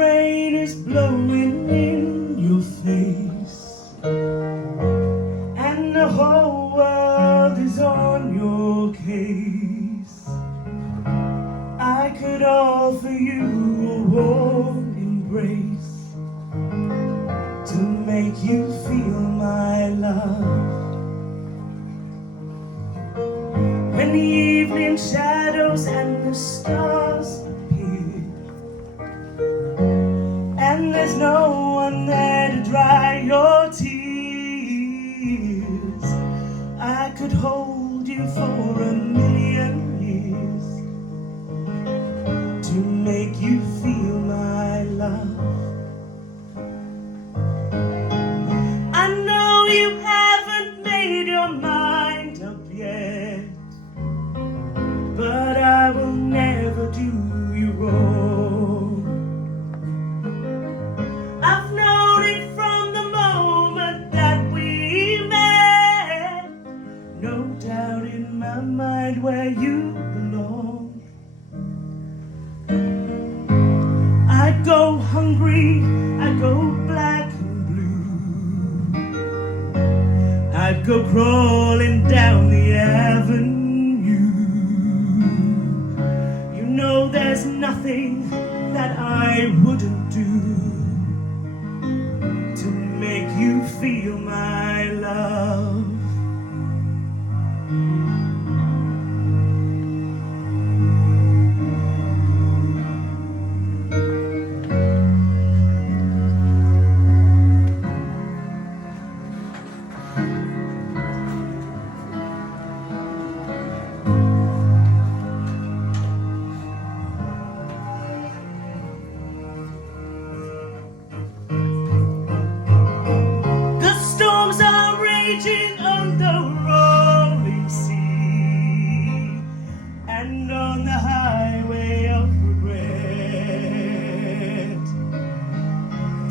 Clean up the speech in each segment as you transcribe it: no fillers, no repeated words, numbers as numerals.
rain is blowing in your face, and the whole world is on your case. I could offer you a warm embrace to make you feel my love. When the evening shadows and the stars appear, and there's no one there to dry your tears, I could hold you for a million years to make you feel my love. I know you haven't made your mind up yet, but I will never do you wrong. I've known it from the moment that we met, no doubt in my mind where you belong. I'd go hungry, I'd go black and blue, I'd go crawling down the avenue. You know there's nothing that I wouldn't do to make you feel my love. On the rolling sea and on the highway of regret,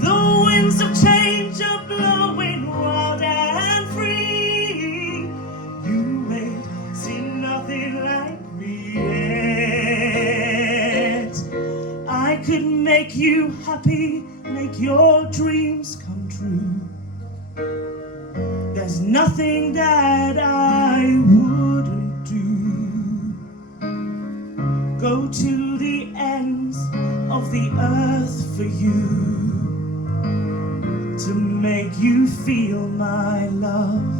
the winds of change are blowing wild and free. You may see nothing like me yet. I could make you happy, make your dreams come true. There's nothing that I wouldn't do. Go to the ends of the earth for you, to make you feel my love,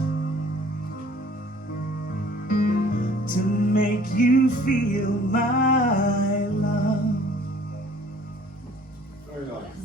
to make you feel my love. Very nice.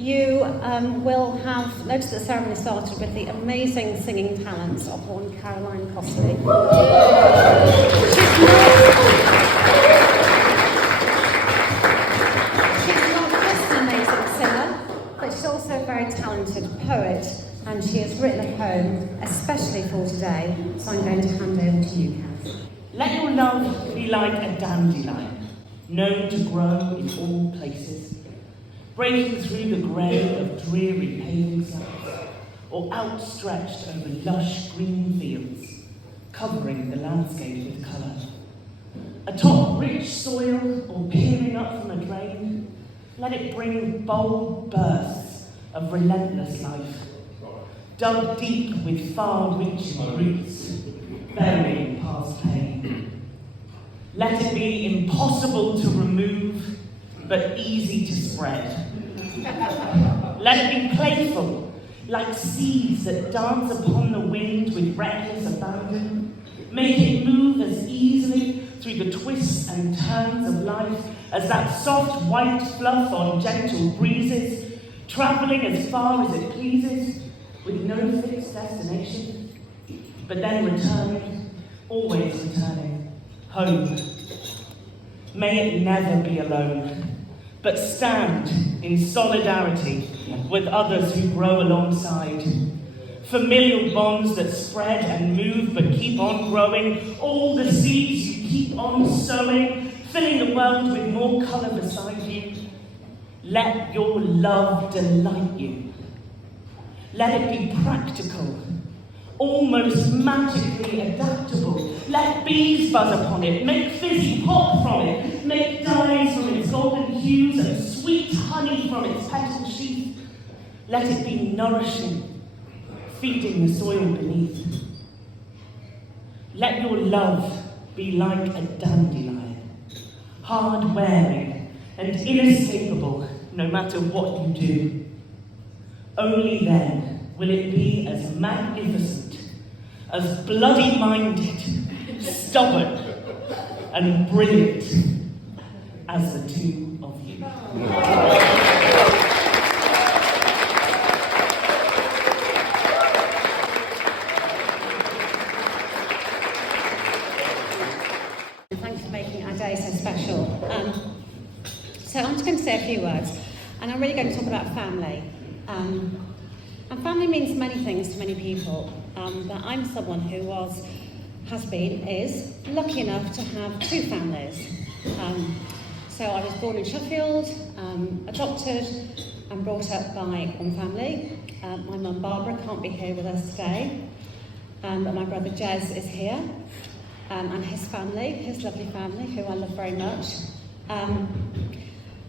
you will have noticed that the ceremony started with the amazing singing talents of one Caroline Costley. She's not just an amazing singer, but she's also a very talented poet, and she has written a poem especially for today, so I'm going to hand over to you, Cass. Let your love be like a dandelion, known to grow in all places, breaking through the grey of dreary paving sides, or outstretched over lush green fields, covering the landscape with colour. Atop rich soil or peering up from a drain, let it bring bold bursts of relentless life, dug deep with far-reaching roots, burying past pain. Let it be impossible to remove, but easy to spread. Let it be playful, like seeds that dance upon the wind with reckless abandon. Make it move as easily through the twists and turns of life as that soft white fluff on gentle breezes, travelling as far as it pleases, with no fixed destination, but then returning, always returning, home. May it never be alone, but stand in solidarity with others who grow alongside. Familial bonds that spread and move but keep on growing, all the seeds you keep on sowing, filling the world with more colour beside you. Let your love delight you. Let it be practical, almost magically adaptable. Let bees buzz upon it, make fizzy pop from it, make dyes from its golden hues and sweet honey from its petal sheath. Let it be nourishing, feeding the soil beneath. Let your love be like a dandelion, hard-wearing and inescapable no matter what you do. Only then will it be as magnificent, as bloody-minded, stubborn, and brilliant as the two of you. Thanks for making our day so special. So I'm just going to say a few words, and I'm really going to talk about family. And family means many things to many people, but I'm someone who is lucky enough to have two families. So I was born in Sheffield, adopted and brought up by one family. My mum Barbara can't be here with us today, but my brother Jez is here, and his family, his lovely family, who I love very much.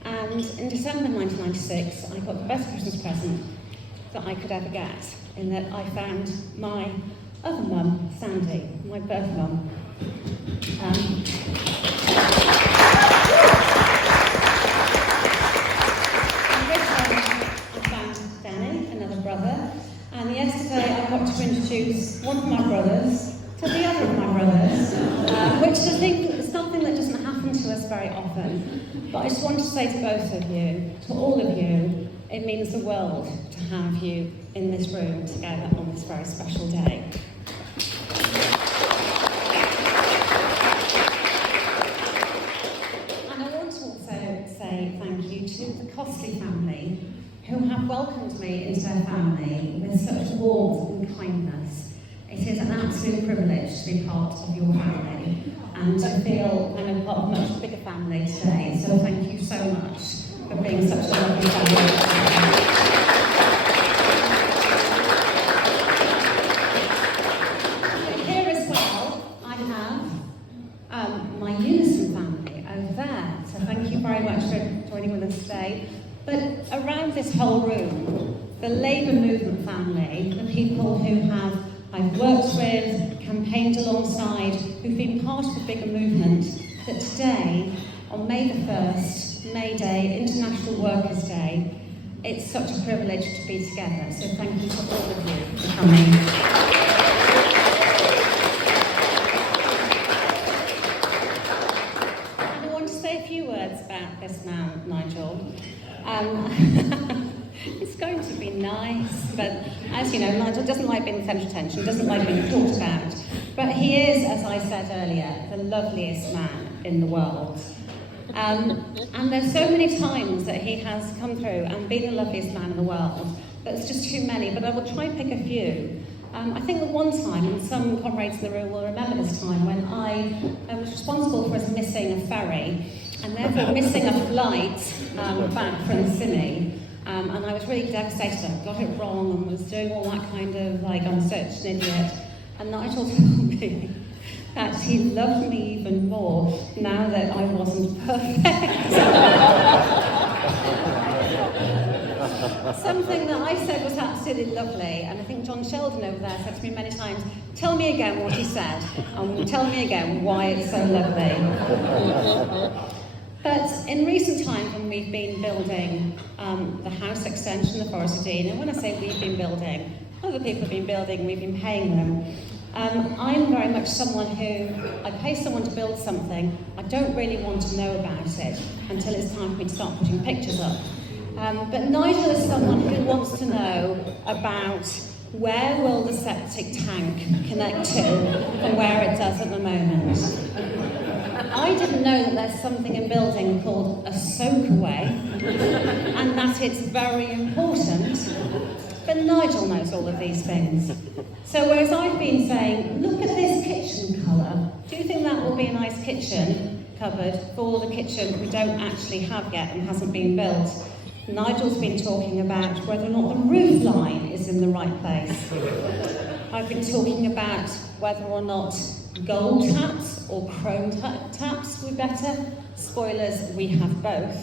And in December 1996, I got the best Christmas present that I could ever get, in that I found my other mum, Sandy, my birth mum. And with her, I found Danny, another brother, and yesterday I got to introduce one of my brothers to the other of my brothers, which I think is something that doesn't happen to us very often. But I just want to say to both of you, to all of you, it means the world to have you in this room together on this very special day. And I want to also say thank you to the Costley family, who have welcomed me into their family with such warmth and kindness. It is an absolute privilege to be part of your family and to feel kind of part of a much bigger family today. So thank you so much for being such a lovely family. Here as well, I have my Unison family over there. So thank you very much for joining with us today. But around this whole room, the Labour Movement family, the people who I've worked with, campaigned alongside, who've been part of the bigger movement, that today, on May the 1st, May Day, International Workers' Day, it's such a privilege to be together. So thank you to all of you for coming. And I want to say a few words about this man, Nigel. it's going to be nice. But as you know, Nigel doesn't like being the centre of attention, doesn't like being talked about. But he is, as I said earlier, the loveliest man in the world. And there's so many times that he has come through and been the loveliest man in the world. That's just too many, but I will try and pick a few. I think that one time, and some comrades in the room will remember this time, when I was responsible for us missing a ferry, and therefore missing a flight back from Sydney. And I was really devastated. I got it wrong and was doing all that kind of, like, I'm such an idiot. And Nigel told me that he loved me even more now that I wasn't perfect. Something that I said was absolutely lovely, and I think John Sheldon over there said to me many times, tell me again what he said, and tell me again why it's so lovely. But in recent times, when we've been building the house extension, the Forest of Dean, and when I say we've been building, other people have been building, we've been paying them. I'm very much someone who, I pay someone to build something, I don't really want to know about it until it's time for me to start putting pictures up. But Nigel is someone who wants to know about where will the septic tank connect to and where it does at the moment. I didn't know that there's something in building called a soakaway and that it's very important. But Nigel knows all of these things. So whereas I've been saying, look at this kitchen colour, do you think that will be a nice kitchen cupboard for the kitchen we don't actually have yet and hasn't been built? Nigel's been talking about whether or not the roof line is in the right place. I've been talking about whether or not gold taps or chrome taps would be better. Spoilers, we have both.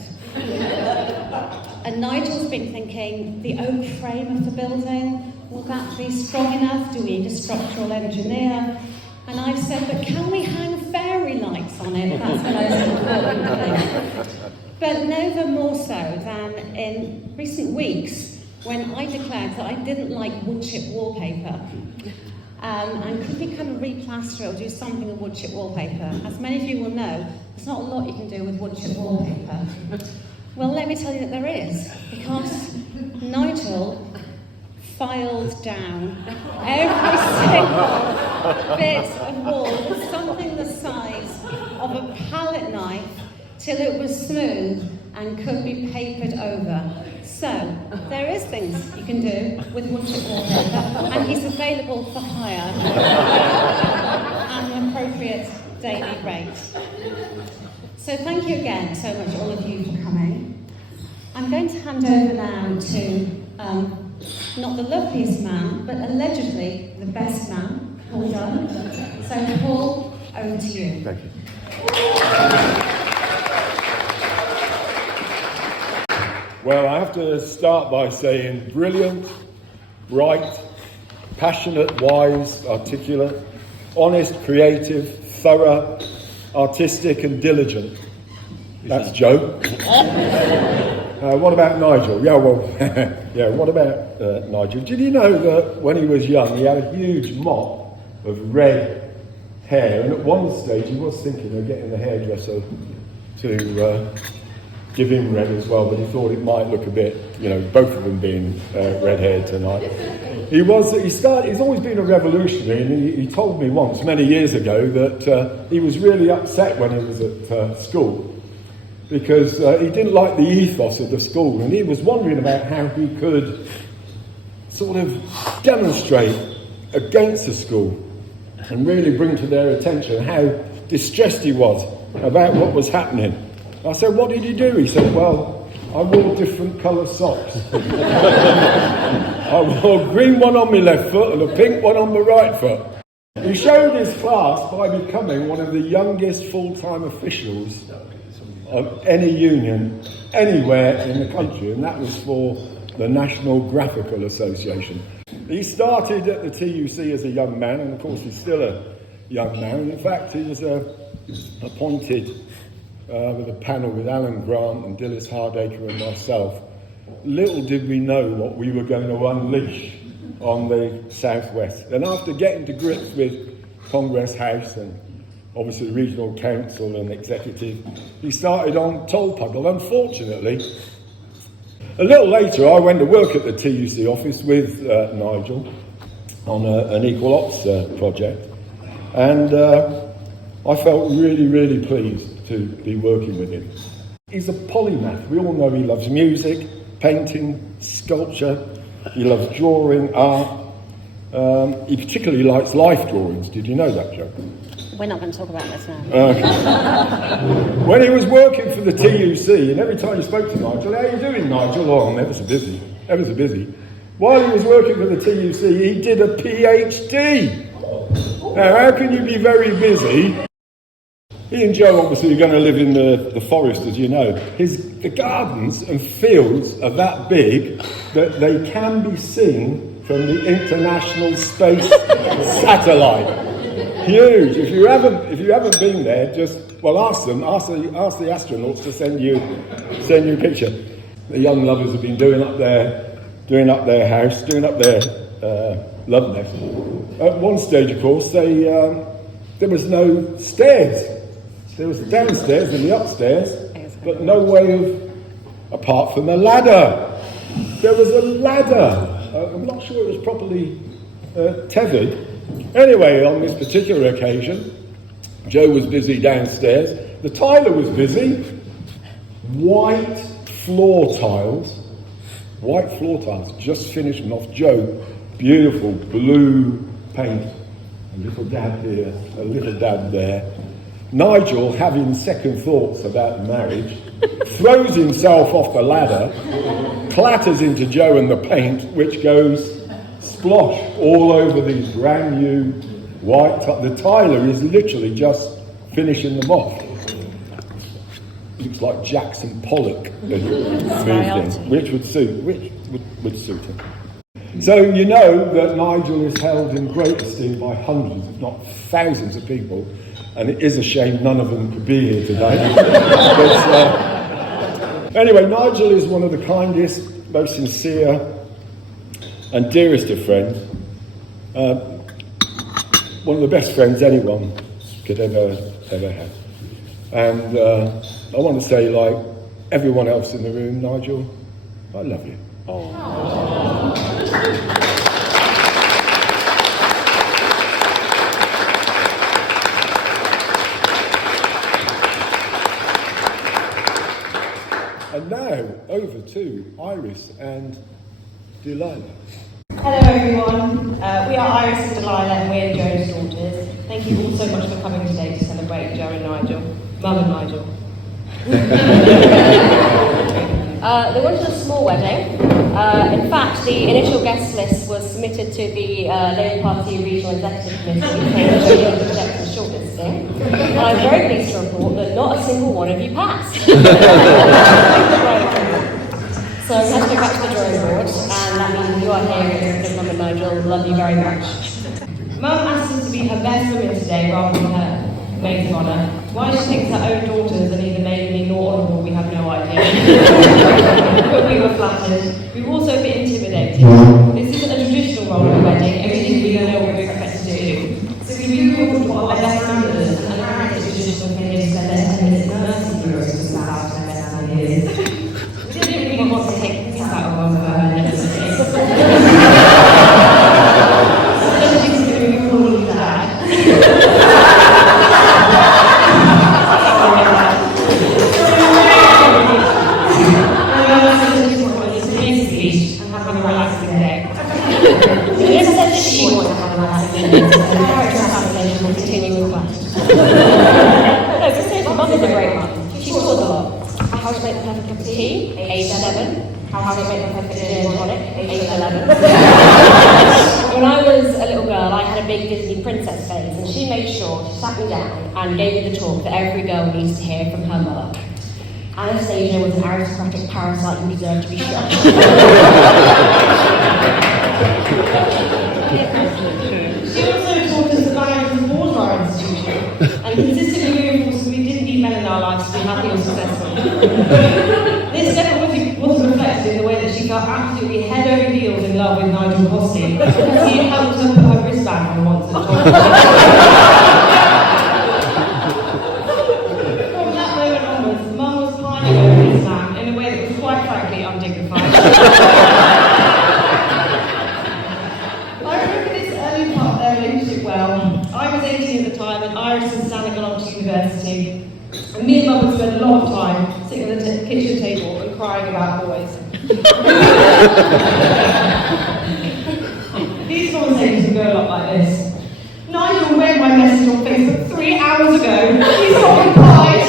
And Nigel's been thinking, the oak frame of the building, will that be strong enough? Do we need a structural engineer? And I've said, but can we hang fairy lights on it? That's the most important thing. But never more so than in recent weeks when I declared that I didn't like wood chip wallpaper. And could we kind of replaster or do something with wood chip wallpaper? As many of you will know, there's not a lot you can do with wood chip wallpaper. Well, let me tell you that there is, because Nigel filed down every single bit of wall with something the size of a palette knife till it was smooth and could be papered over. So, there is things you can do with wood chip wallpaper, and he's available for hire at an appropriate daily rate. So thank you again so much, all of you, for coming. I'm going to hand over now to not the loveliest man, but allegedly the best man, Paul Dunn. So Paul, over to you. Thank you. Well, I have to start by saying brilliant, bright, passionate, wise, articulate, honest, creative, thorough, artistic and diligent. That's Jo. What about Nigel? Yeah, well, what about Nigel? Did you know that when he was young, he had a huge mop of red hair, and at one stage he was thinking of getting the hairdresser to give him red as well, but he thought it might look a bit, both of them being red-haired tonight. He's always been a revolutionary, and he told me once, many years ago, that he was really upset when he was at school, because he didn't like the ethos of the school, and he was wondering about how he could sort of demonstrate against the school and really bring to their attention how distressed he was about what was happening. I said, what did he do? He said, well, I wore different colour socks. I wore a green one on my left foot and a pink one on my right foot. He showed his class by becoming one of the youngest full-time officials of any union anywhere in the country, and that was for the National Graphical Association. He started at the TUC as a young man, and of course he's still a young man, and in fact he was appointed with a panel with Alan Grant and Dilys Hardacre and myself. Little did we know what we were going to unleash on the Southwest. And after getting to grips with Congress House and obviously the Regional Council and Executive, he started on Tolpuddle. Unfortunately, A little later, I went to work at the TUC office with Nigel on an equal ops project, and I felt really, really pleased to be working with him. He's a polymath. We all know he loves music, painting, sculpture. He loves drawing, art. He particularly likes life drawings. Did you know that, Jo? We're not going to talk about this now. When he was working for the TUC, and every time you spoke to Nigel, how are you doing, Nigel? Oh, I'm ever so busy. While he was working for the TUC, he did a PhD. Now, how can you be very busy? He and Jo obviously are going to live in the forest, as you know. The gardens and fields are that big that they can be seen from the International Space Satellite. Huge. If you haven't been there, just ask the astronauts to send you a picture. The young lovers have been doing up their house, doing up their love nest. At one stage, of course, there was no stairs. There was the downstairs and the upstairs, but no way of, apart from a ladder. There was a ladder. I'm not sure it was properly tethered. Anyway, on this particular occasion, Jo was busy downstairs. The tiler was busy. White floor tiles, just finished them off. Jo, beautiful blue paint. A little dab here, a little dab there. Nigel, having second thoughts about marriage, throws himself off the ladder, clatters into Jo and the paint, which goes splosh all over these brand new white the tiler is literally just finishing them off. Looks like Jackson Pollock that moved in, which would suit him. So you know that Nigel is held in great esteem by hundreds, if not thousands of people, and it is a shame none of them could be here today. Anyway, Nigel is one of the kindest, most sincere and dearest of friends. One of the best friends anyone could ever have. And I want to say, like everyone else in the room, Nigel, I love you. And now, over to Iris and Delilah. Hello everyone, we are Iris and Delilah and we're Jo's daughters. Thank you all so much for coming today to celebrate Jo and Nigel, Mum and Nigel. They wanted a small wedding. In fact, the initial guest list was submitted to the Labour Party Regional Executive Committee for reject and shortlisting. And I'm very pleased to report that not a single one of you passed. So we have to go back to the drawing board, and that means you are here instead of Mum and Nigel. Love you very much. Mum asked us to be her best women today rather than her maids of honour. Why she thinks her own daughters are neither maidenly nor honourable, we have no idea. But we were flattered. We were also a bit intimidated. This isn't a traditional role of a wedding, and we didn't really know what we were expected to do. So we googled what our best man is, and apparently it's traditional opinion to spend their 10 minutes in nursing bureaus to start out their best man is. We didn't really want to take the piss out of one of her necessities. Mum is a great mum. She taught a lot. How to make the perfect cup of tea, age 7. How to make the perfect gin and tonic, age 11. When I was a little girl, I had a big Disney princess phase, and she made sure to sat me down and gave me the talk that every girl needs to hear from her mother. Anastasia was an aristocratic parasite and deserved to be shot. She also taught us the values of war to our institution, and consistently moving forward so we didn't need men in our lives to be happy or successful. This never wasn't reflected in the way that she felt absolutely head over heels in love with Nigel Costi. He helped her put her wristband on once at the toilet. From that moment onwards, Mum was pining over his man in a way that was quite frankly undignified. These conversations can go a lot like this. Nigel read my message on Facebook 3 hours ago. He's not replied.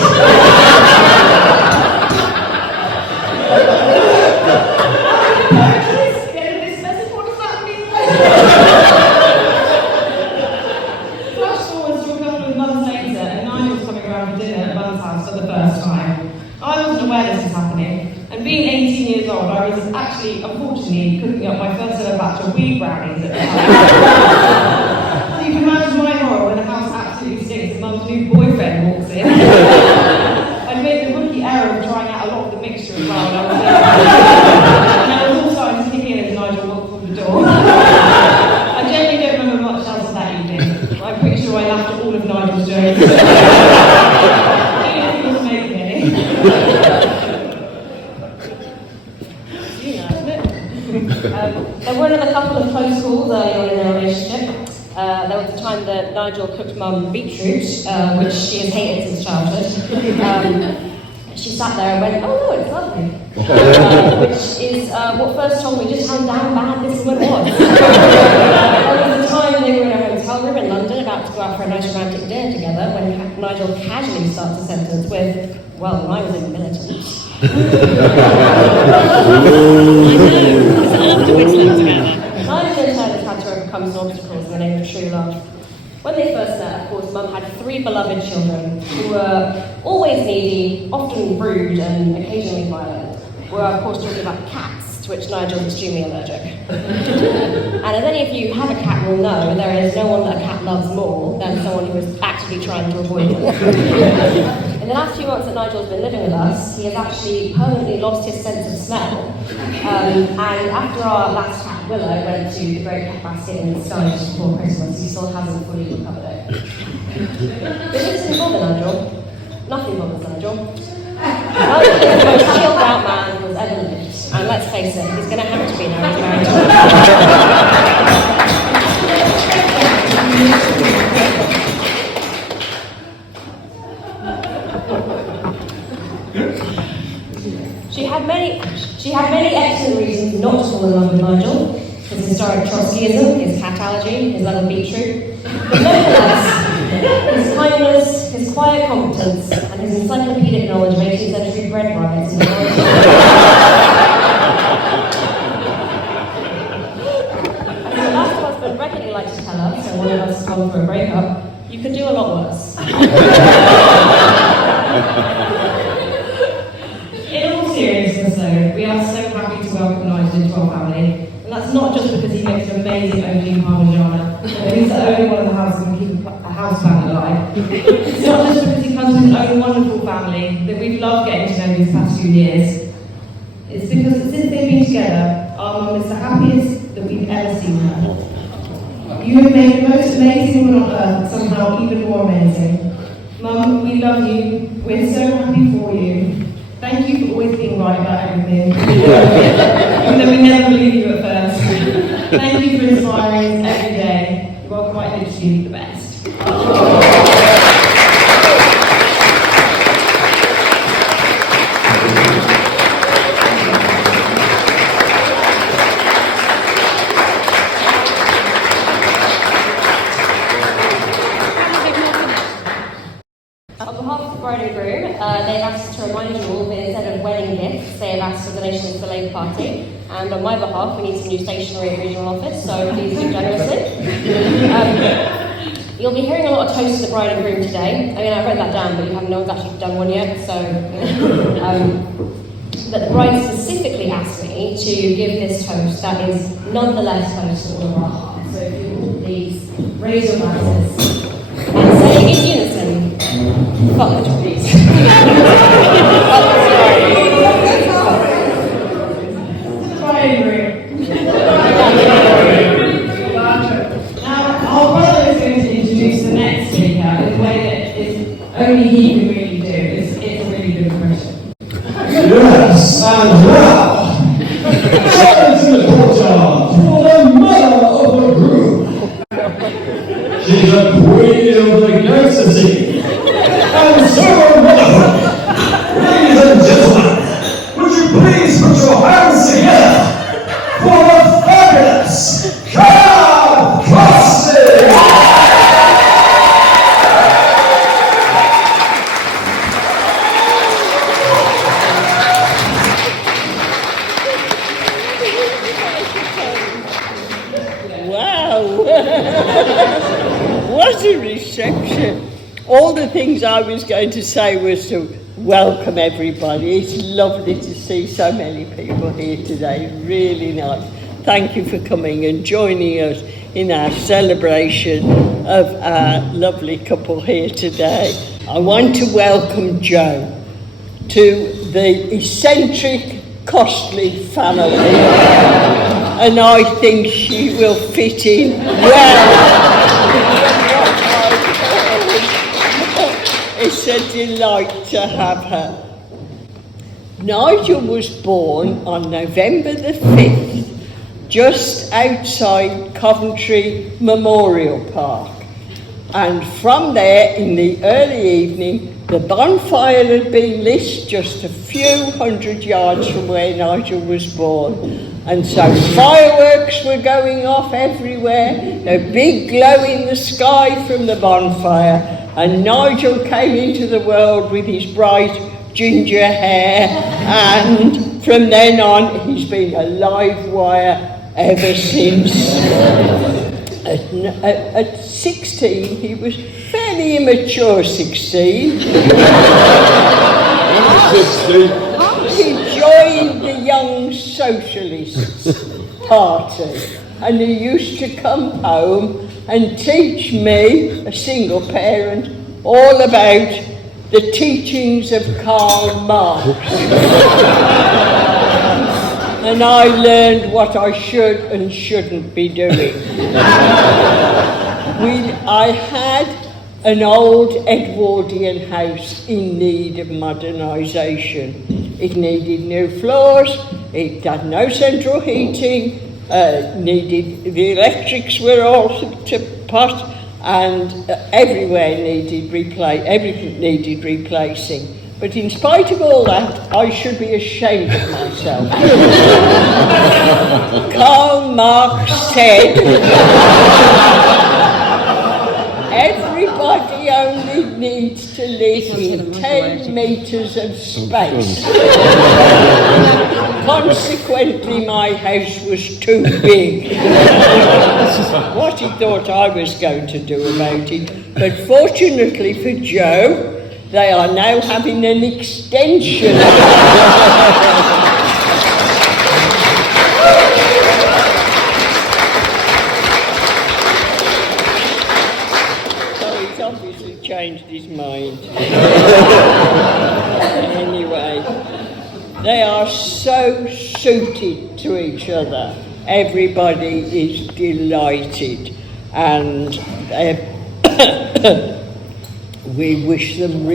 This message, what does that mean? Flash forwards to a couple of months later, and Nigel's coming around for dinner at Mum's house for the first time. I wasn't aware this was happening, and being 18 years old, I was actually, unfortunately, cooking up my first ever batch of weed brownies at the time. So you can imagine my horror when the house absolutely stinks and Mum's new boyfriend walks in. I'd made the rookie error of trying out a lot of the mixture as well, and I was all starting to kick in as Nigel walked through the door. I genuinely don't remember much else of that evening. I'm pretty sure I laughed at all of Nigel's jokes. There were another couple of close calls early on in their relationship. There was a time that Nigel cooked Mum beetroot, which she has hated since childhood. She sat there and went, "Oh no, it's lovely," which is what first told me just how damn bad this woman was. There was a time they were in a hotel room in London about to go out for a nice romantic dinner together when Nigel casually starts a sentence with, "Well, when I was in the military." Nigel and Turner had to overcome some obstacles in the name of true love. When they first met, of course, Mum had 3 beloved children who were always needy, often rude, and occasionally violent. We're, of course, talking about cats, to which Nigel is extremely allergic. And as any of you who have a cat will know, there is no one that a cat loves more than someone who is actively trying to avoid them. In the last few months that Nigel's been living with us, he has actually permanently lost his sense of smell. And after our last cat, Willow, went to the Great Cat Basket in the sky just before Christmas, he still hasn't fully recovered it. But this didn't bother Nigel. Nothing bothers Nigel. Nigel is the most chilled out man who has ever lived. And let's face it, he's going to have to be now he's married to She had many excellent reasons not to fall in love with Nigel. His historic Trotskyism, his cat allergy, his love of beetroot. But nevertheless, his kindness, his quiet competence, and his encyclopedic knowledge of 18th century bread riots and the As her last husband regularly likes to tell us, so one of us has gone for a breakup, you could do a lot worse. Seriousness though, we are so happy to welcome Nigel into our family. And that's not just because he makes an amazing OG Parmigiana, but he's the only one in the house who can keep a house plant alive. It's not just because he comes with his own wonderful family that we've loved getting to know these past few years. It's because since they've been together, our mum is the happiest that we've ever seen her. You have made the most amazing woman on earth somehow even more amazing. Mum, we love you. We're so happy for you. Thank you for always being right about everything. Even though we never believed you at first. Thank you for inspiring us every day. You are quite literally the best. On behalf of the bride and groom, they've asked to remind you all that instead of wedding gifts, they have asked for donations for the Labour Party. And on my behalf, we need some new stationery at the regional office, so please do generously. You'll be hearing a lot of toasts to the bride and groom today. I mean, I wrote that down, but no one's actually done one yet, so... but the bride specifically asked me to give this toast that is nonetheless close to all of our hearts. So if you all please raise your glasses and say in unison, fuck the Tories. Now, our brother is going to introduce the next speaker in a way that is only he can really do. It's a really good impression. Yes, and now, silence in the courtyard for the mother of the groom. She's a queen of the gangster scene, and so motherhood. Yes! Carl Crossley! Wow! What a reception. All the things I was going to say was to welcome everybody. It's lovely to see so many people here today. Really nice. Thank you for coming and joining us in our celebration of our lovely couple here today. I want to welcome Jo to the eccentric, costly family, and I think she will fit in well. It's a delight to have her. Nigel was born on November the 5th, just outside Coventry Memorial Park. And from there, in the early evening, the bonfire had been lit just a few hundred yards from where Nigel was born. And so fireworks were going off everywhere, a big glow in the sky from the bonfire, and Nigel came into the world with his bright ginger hair, and from then on he's been a live wire ever since. At 16, he was fairly immature 16. He joined the Young Socialists Party, and he used to come home and teach me, a single parent, all about the teachings of Karl Marx. And I learned what I should and shouldn't be doing. I had an old Edwardian house in need of modernisation. It needed new floors, it had no central heating, the electrics were all to pot, and everything needed replacing. But in spite of all that, I should be ashamed of myself. Karl Marx said, everybody only needs to live in 10 metres of space. Consequently, my house was too big. What he thought I was going to do about it. But fortunately for Jo, they are now having an extension. So he's obviously changed his mind. Anyway, they are so suited to each other. Everybody is delighted, and we wish them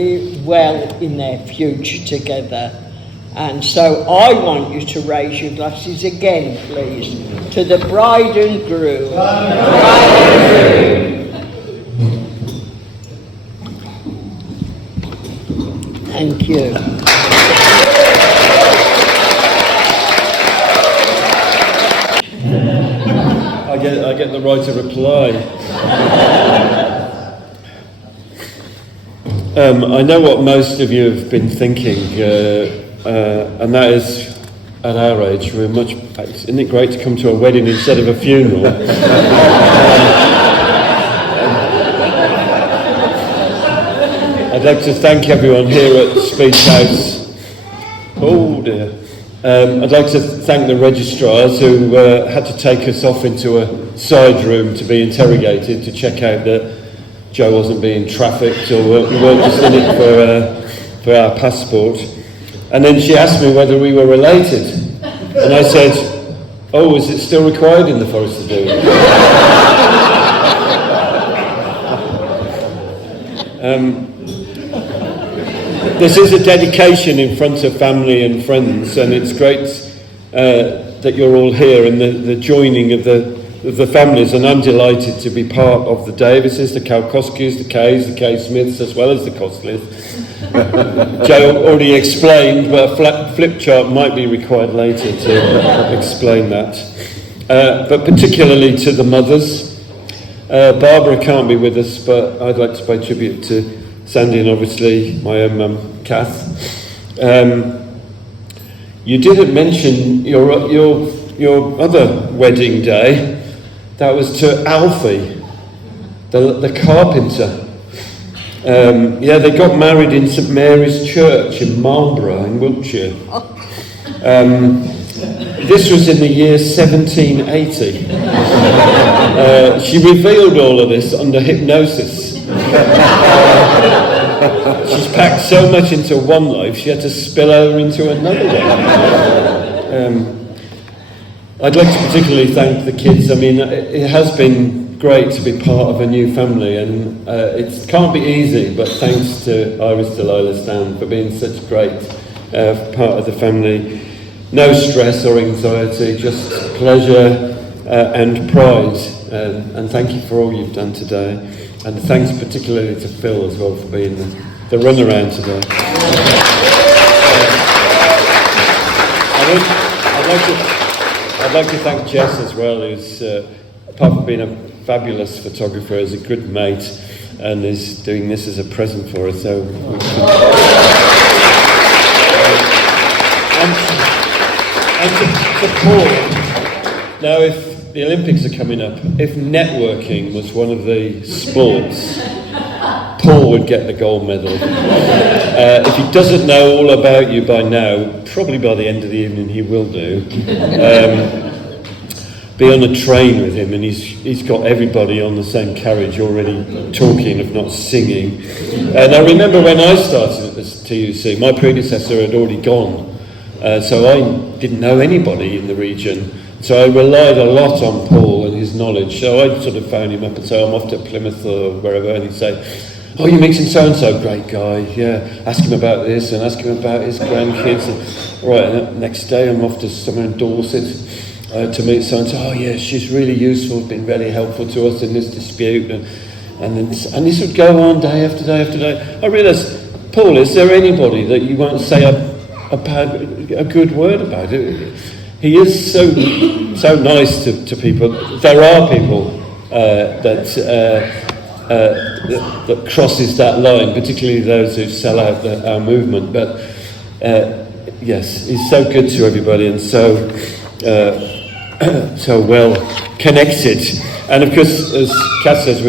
well in their future together. And so I want you to raise your glasses again, please, to the bride and groom. Thank you. I get the right to reply. I know what most of you have been thinking, and that is, at our age, isn't it great to come to a wedding instead of a funeral? I'd like to thank everyone here at Speech House. Oh dear. I'd like to thank the registrars who had to take us off into a side room to be interrogated to check out that Jo wasn't being trafficked, or we weren't just in it for our passport. And then she asked me whether we were related. And I said, oh, is it still required in the Forest of Doom? This is a dedication in front of family and friends, and it's great that you're all here, and the joining of the families, and I'm delighted to be part of the Davises, the Kalkoskis, the Kays, the Kay Smiths, as well as the Costleys. Jo already explained, but a flip chart might be required later to explain that. but particularly to the mothers. Barbara can't be with us, but I'd like to pay tribute to Sandy and obviously my own mum, Kath. You didn't mention your other wedding day. That was to Alfie, the carpenter. They got married in St Mary's Church in Marlborough in Wiltshire. This was in the year 1780. She revealed all of this under hypnosis. She's packed so much into one life, she had to spill over into another one. I'd like to particularly thank the kids. I mean, it has been great to be part of a new family, and it can't be easy, but thanks to Iris, Delilah, Stan for being such great part of the family. No stress or anxiety, just pleasure and pride, and thank you for all you've done today, and thanks particularly to Phil as well for being the runaround today. I'd like to thank Jess as well, who's apart from being a fabulous photographer, is a good mate and is doing this as a present for us. So, and to Paul. Now, if the Olympics are coming up, if networking was one of the sports, Paul would get the gold medal. If he doesn't know all about you by now, probably by the end of the evening he will do. Be on a train with him, and he's got everybody on the same carriage already talking, if not singing. And I remember when I started at this TUC, my predecessor had already gone, so I didn't know anybody in the region. So I relied a lot on Paul and his knowledge. So I'd sort of phone him up and say, I'm off to Plymouth or wherever, and he'd say, oh, you're meeting so-and-so, great guy, yeah, ask him about this and ask him about his grandkids. And, right, and the next day I'm off to somewhere in Dorset to meet so-and-so. Oh, yeah, she's really useful, been very helpful to us in this dispute. And this would go on day after day after day. I realised, Paul, is there anybody that you won't say a good word about? He is so nice to people. There are people that crosses that line, particularly those who sell out our movement. But yes, he's so good to everybody and so well connected. And of course, as Kat says,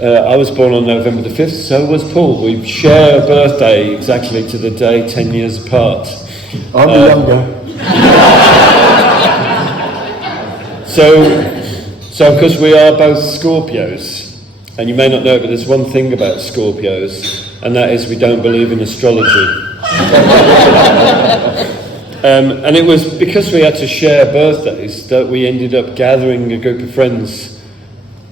I was born on November the 5th, so was Paul. We share a birthday exactly to the day, 10 years apart. I'm younger. So of course we are both Scorpios, and you may not know it, but there's one thing about Scorpios, and that is we don't believe in astrology. And it was because we had to share birthdays that we ended up gathering a group of friends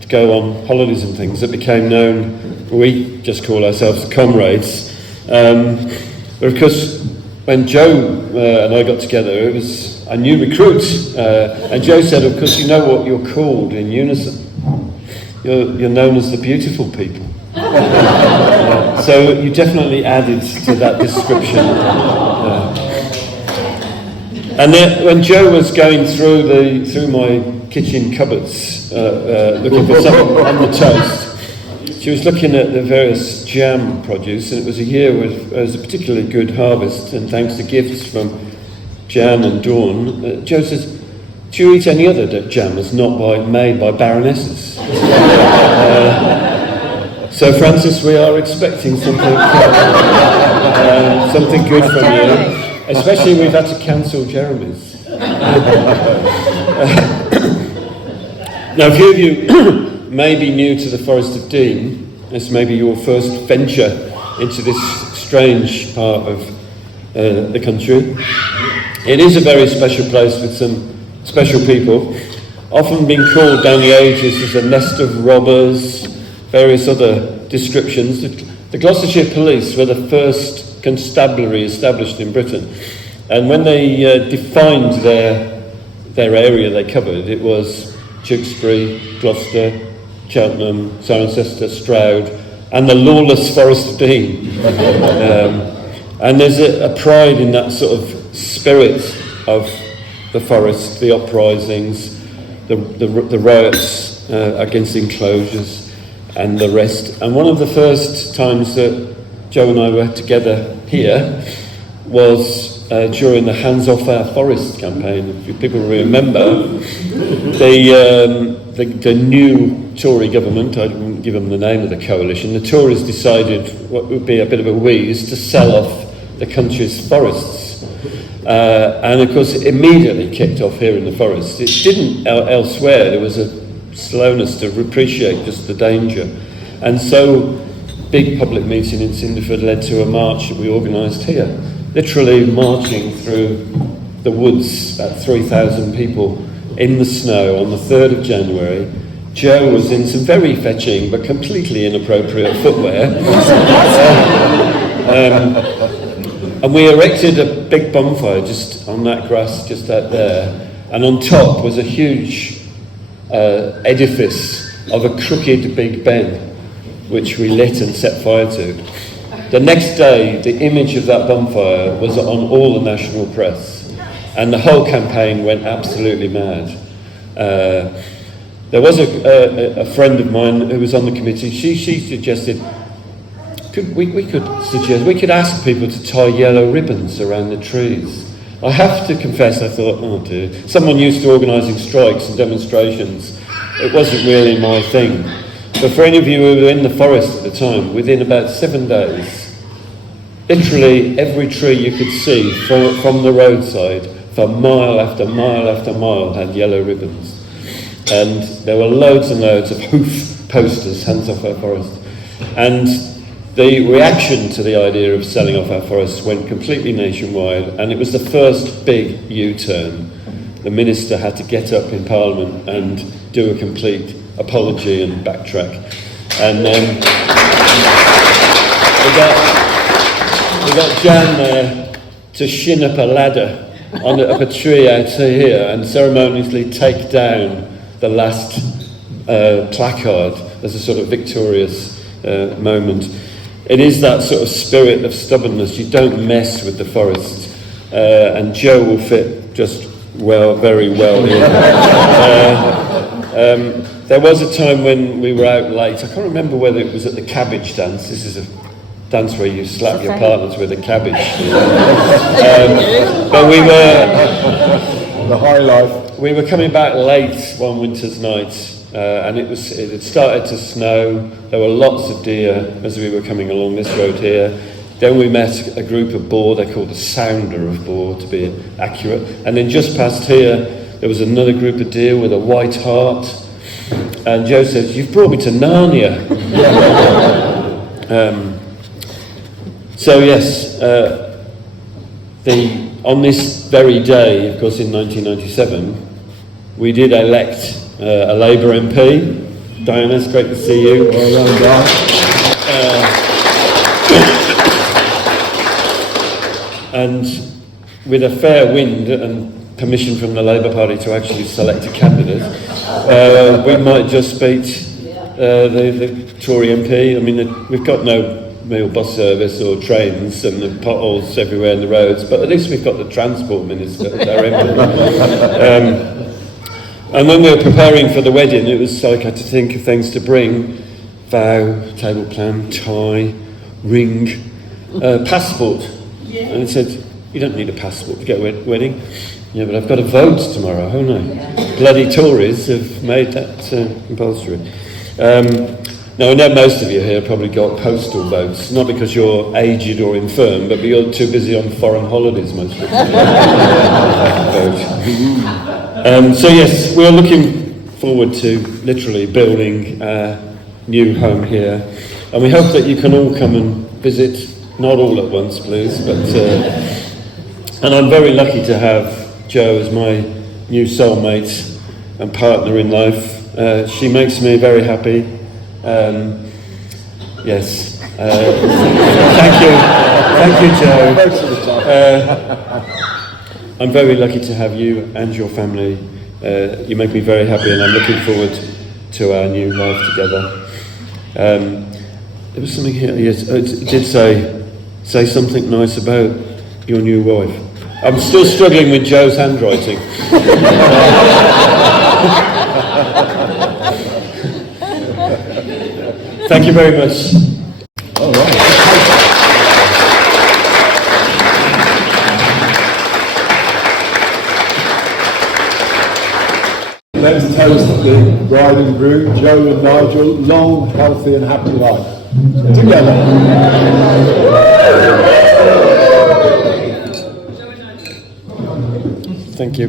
to go on holidays and things that became known, we just call ourselves comrades. But of course, when Jo and I got together, it was a new recruit, and Jo said, of course, you know what you're called in unison. You're known as the beautiful people. So you definitely added to that description. And then when Jo was going through my kitchen cupboards, looking for something on the toast, she was looking at the various jam produce, and it was a year with a particularly good harvest, and thanks to gifts from Jan and Dawn, Jo says, do you eat any other jam that's not made by baronesses? So Francis, we are expecting something good from you, especially we've had to cancel Jeremy's. Now, a few of you may be new to the Forest of Dean. This may be your first venture into this strange part of the country. It is a very special place with some special people, often been called down the ages as a nest of robbers, various other descriptions. The Gloucestershire Police were the first constabulary established in Britain, and when they defined their area they covered, it was Tewkesbury, Gloucester, Cheltenham, Cirencester, Stroud, and the lawless Forest of Dean. And there's a pride in that sort of spirit of the forest, the uprisings, the riots against enclosures and the rest. And one of the first times that Jo and I were together here was during the Hands Off Our Forest campaign. If people remember, the new Tory government, I wouldn't give them the name of the coalition, the Tories decided what would be a bit of a wheeze to sell off the country's forests. And of course it immediately kicked off here in the forest. It didn't elsewhere. There was a slowness to appreciate just the danger. And so big public meeting in Cinderford led to a march that we organised here, literally marching through the woods, about 3,000 people in the snow on the 3rd of January. Jo was in some very fetching but completely inappropriate footwear. And we erected a big bonfire just on that grass just out there. And on top was a huge edifice of a crooked Big Ben, which we lit and set fire to. The next day, the image of that bonfire was on all the national press, and the whole campaign went absolutely mad. There was a friend of mine who was on the committee. She suggested we could ask people to tie yellow ribbons around the trees. I have to confess, I thought, oh dear. Someone used to organising strikes and demonstrations. It wasn't really my thing. But for any of you who were in the forest at the time, within about 7 days, literally every tree you could see from the roadside for mile after mile after mile had yellow ribbons. And there were loads and loads of hoof posters, Hands Off Our Forest. And the reaction to the idea of selling off our forests went completely nationwide, and it was the first big U-turn. The minister had to get up in Parliament and do a complete apology and backtrack. And then we got Jan there to shin up a ladder up a tree out here and ceremoniously take down the last placard as a sort of victorious moment. It is that sort of spirit of stubbornness. You don't mess with the forest, and Jo will fit just very well here. There was a time when we were out late. I can't remember whether it was at the cabbage dance. This is a dance where you slap your partners with a cabbage. But we were the high life. We were coming back late one winter's night. And it had started to snow. There were lots of deer as we were coming along this road here. Then we met a group of boar. They're called the sounder of boar, to be accurate. And then just past here, there was another group of deer with a white heart. And Jo says, "You've brought me to Narnia." So yes, on this very day, of course, in 1997, we did elect a Labour MP. Diana, it's great to see you. Well done, and with a fair wind and permission from the Labour Party to actually select a candidate, we might just beat the Tory MP. I mean, we've got no real bus service or trains, and the potholes everywhere in the roads, but at least we've got the Transport Minister, our MP. And when we were preparing for the wedding, it was like I had to think of things to bring: vow, table plan, tie, ring, passport. Yeah. And it said, "You don't need a passport to get a wedding." Yeah, but I've got to vote tomorrow, haven't I? Yeah. Bloody Tories have made that compulsory. Now, I know most of you here probably got postal votes, not because you're aged or infirm, but you're too busy on foreign holidays most of the time. So yes, we're looking forward to literally building a new home here, and we hope that you can all come and visit, not all at once please, but and I'm very lucky to have Jo as my new soulmate and partner in life. She makes me very happy. Yes. Thank you, Jo. I'm very lucky to have you and your family. You make me very happy, and I'm looking forward to our new life together. There was something here. Yes, it did say something nice about your new wife. I'm still struggling with Jo's handwriting. Thank you very much. All right. Let's toast the bride and groom, Jo and Nigel, long, healthy and happy life. Together. Thank you.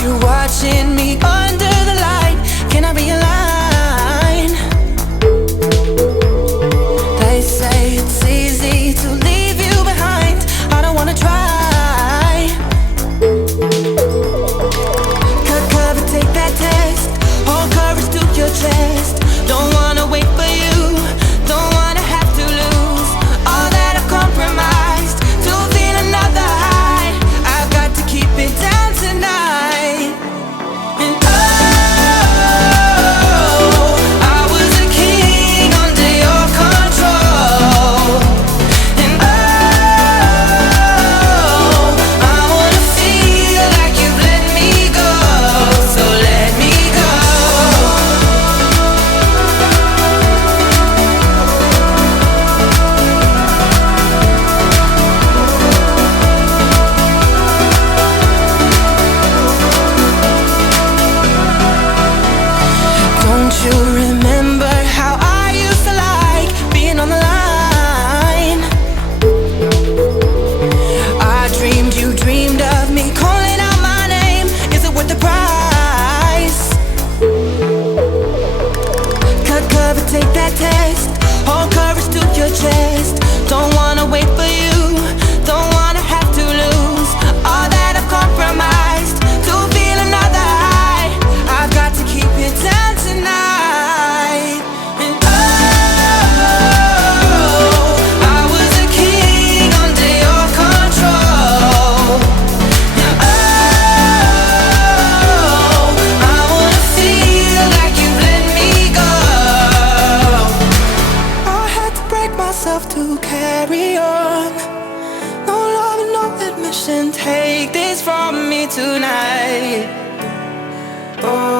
You watching me under the light. Can I be a line? They say it's easy to leave you behind. I don't wanna try. Cut cover, take that test. Hold courage to your chest. Don't wanna wait for you. Don't wanna have to lose all that I've compromised to feel another high. I've got to keep it down tonight. Don't you remember how I used to like being on the line? I dreamed you dreamed of me calling out my name. Is it worth the price? Cut cover, take that test. Hold courage to your chest. Don't wanna wait for you. Don't wanna have to lose all that I've compromised to feel another high. I've got to keep it down tonight. To carry on, no love and no admission. Take this from me tonight. Oh.